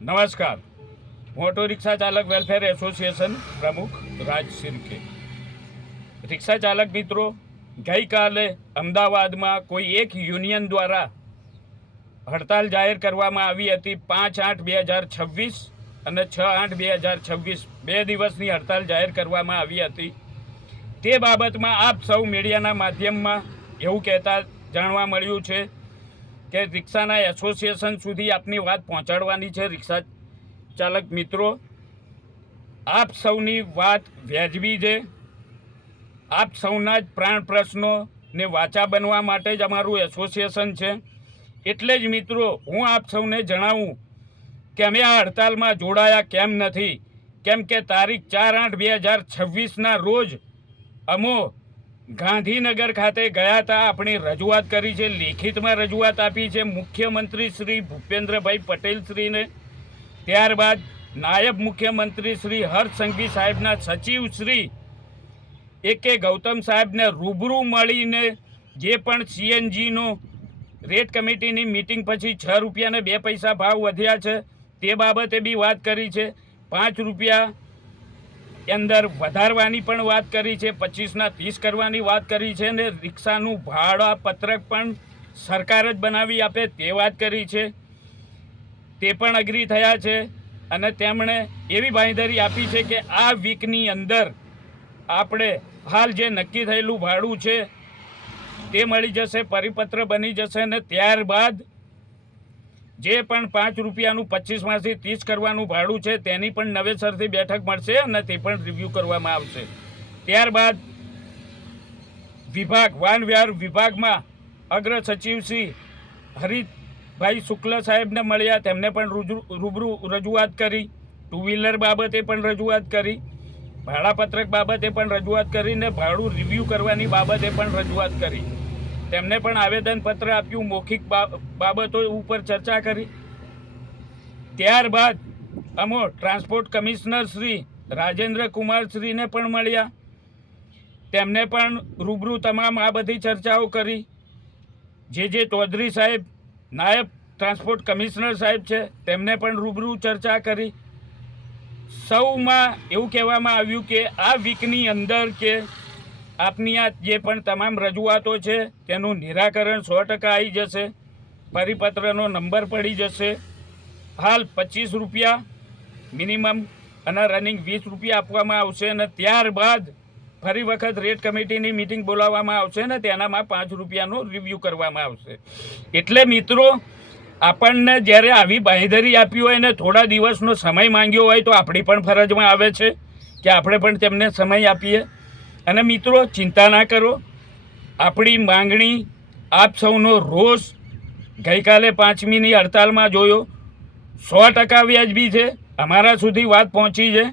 નમસ્કાર, હું auto rickshaw ચાલક વેલફેર એસોસિએશન પ્રમુખ રાજ સિરકે. રિક્ષા ચાલક મિત્રો, ગઈકાલે અમદાવાદમાં કોઈ એક યુનિયન દ્વારા હડતાલ જાહેર કરવામાં આવી હતી. 5/8/2026 અને 6/8/2026 2 દિવસની હડતાલ જાહેર કરવામાં આવી હતી. તે બાબતમાં આપ સૌ મીડિયાના માધ્યમમાં એવું કહેતા જાણવા મળ્યું છે કે રિક્ષાના એસોસિએશન સુધી આપની વાત પહોંચાડવાની છે. રિક્ષા ચાલક મિત્રો, આપ સૌની વાત વ્યાજબી છે. આપ સૌના જ પ્રાણ પ્રશ્નોને વાચા બનવા માટે જ અમારું એસોસિએશન છે. એટલે જ મિત્રો, હું આપ સૌને જણાવું કે અમે આ હડતાલમાં જોડાયા કેમ નથી. કેમ કે તારીખ 4/8/2026ના રોજ અમો ગાંધીનગર ખાતે ગયા હતા. આપણી રજૂઆત કરી છે, લેખિતમાં રજૂઆત આપી છે મુખ્યમંત્રી શ્રી ભૂપેન્દ્રભાઈ પટેલ શ્રીને. ત્યારબાદ નાયબ મુખ્યમંત્રી શ્રી હર્ષ સંઘવી સાહેબના સચિવ શ્રી કે ગૌતમ સાહેબને રૂબરૂ મળીને જે પણ સીએનજીનો રેટ કમિટીની મિટિંગ પછી 6 રૂપિયાને 2 પૈસા ભાવ વધ્યા છે તે બાબતે બી વાત કરી છે. 5 રૂપિયા અંદર વધારવાની પણ વાત કરી છે, 25ના 30 કરવાની વાત કરી છે, અને રિક્ષાનું ભાડા પત્રક પણ સરકાર જ બનાવી આપે તે વાત કરી છે. તે પણ અગ્રી થયા છે અને તેમણે એવી બાંયધરી આપી છે કે આ વીકની અંદર આપણે હાલ જે નક્કી થયેલું ભાડું છે તે મળી જશે, પરિપત્ર બની જશે, અને ત્યારબાદ જે પણ 5 રૂપિયાનું 25માંથી 30 કરવાનું ભાડું છે તેની પણ નવેસરથી બેઠક મળશે અને તે પણ રિવ્યૂ કરવામાં આવશે. ત્યારબાદ વાહન વ્યવહાર વિભાગમાં અગ્ર સચિવ શ્રી હરિભાઈ શુક્લ સાહેબને મળ્યા. તેમને પણ રૂબરૂ રજૂઆત કરી. 2 વ્હીલર બાબતે પણ રજૂઆત કરી, ભાડાપત્રક બાબતે પણ રજૂઆત કરીને ભાડું રિવ્યૂ કરવાની બાબતે પણ રજૂઆત કરી. તેમને પણ આવેદનપત્ર આપ્યું, મૌખિક બાબતો ઉપર ચર્ચા કરી. ત્યારબાદ અમો ટ્રાન્સપોર્ટ કમિશનર શ્રી રાજેન્દ્ર કુમાર શ્રીને પણ મળ્યા. તેમને પણ રૂબરૂ તમામ આ બધી ચર્ચાઓ કરી. જે ચૌધરી સાહેબ નાયબ ટ્રાન્સપોર્ટ કમિશનર સાહેબ છે તેમને પણ રૂબરૂ ચર્ચા કરી. સૌમાં એવું કહેવામાં આવ્યું કે આ વીકની અંદર કે આપની આ જે પણ તમામ રજૂઆતો છે તેનું નિરાકરણ 100% આવી જશે. પરિપત્રનો નંબર પડી જશે. હાલ 25 રૂપિયા મિનિમમ અને રનિંગ 20 રૂપિયા આપવામાં આવશે, અને ત્યારબાદ ફરી વખત રેટ કમિટીની મિટિંગ બોલાવવામાં આવશે અને તેનામાં 5 રૂપિયાનો રિવ્યૂ કરવામાં આવશે. એટલે મિત્રો, આપણને જ્યારે આવી બાંયધરી આપી હોય ને થોડા દિવસનો સમય માંગ્યો હોય તો આપણી પણ ફરજમાં આવે છે કે આપણે પણ તેમને સમય આપીએ. અને મિત્રો, ચિંતા ના કરો, આપણી માંગણી, આપ સૌનો રોષ ગઈકાલે 5મીની હડતાલમાં જોયો. 100% વ્યાજબી છે. અમારા સુધી વાત પહોંચી છે.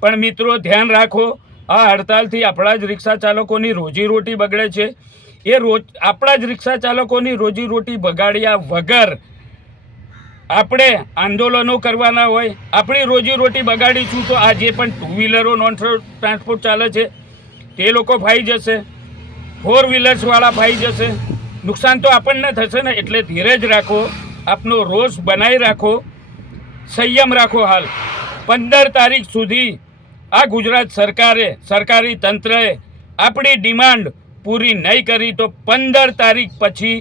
પણ મિત્રો, ધ્યાન રાખો, આ હડતાલથી આપણા જ રિક્ષા ચાલકોની રોજીરોટી બગડે છે. આપણા જ રિક્ષા ચાલકોની રોજીરોટી બગાડ્યા વગર આપણે આંદોલનો કરવાના હોય, આપણી રોજીરોટી બગાડીશું તો આ જે પણ 2 વ્હીલરો નોન ટ્રાન્સપોર્ટ ચાલે છે તે લોકો ફાઈ જશે, 4 વ્હીલર્સવાળા ફાઈ જશે. નુકસાન તો આપણને થશે ને. એટલે ધીરજ રાખો, આપનો રોષ બનાવી રાખો, સંયમ રાખો. હાલ 15 તારીખ સુધી આ ગુજરાત સરકારી તંત્રએ આપણી ડિમાન્ડ પૂરી નહીં કરી તો 15 તારીખ પછી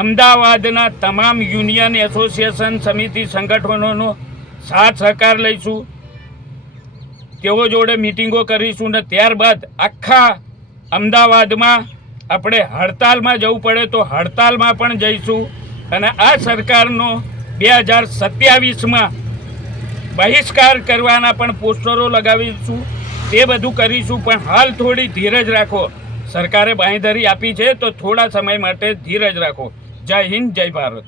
અમદાવાદના તમામ યુનિયન, એસોસિએશન, સમિતિ, સંગઠનોનો સાથ સહકાર લઈશું. તેઓ જોડે મિટિંગો કરીશું ને ત્યારબાદ આખા અમદાવાદમાં આપણે હડતાલમાં જવું પડે તો હડતાલમાં પણ જઈશું. અને આ સરકારનો 2027માં બહિષ્કાર કરવાના પણ પોસ્ટરો લગાવીશું. તે બધું કરીશું. પણ હાલ થોડી ધીરજ રાખો. સરકારે બાંયધરી આપી છે તો થોડા સમય માટે ધીરજ રાખો. જય હિન્દ, જય ભારત.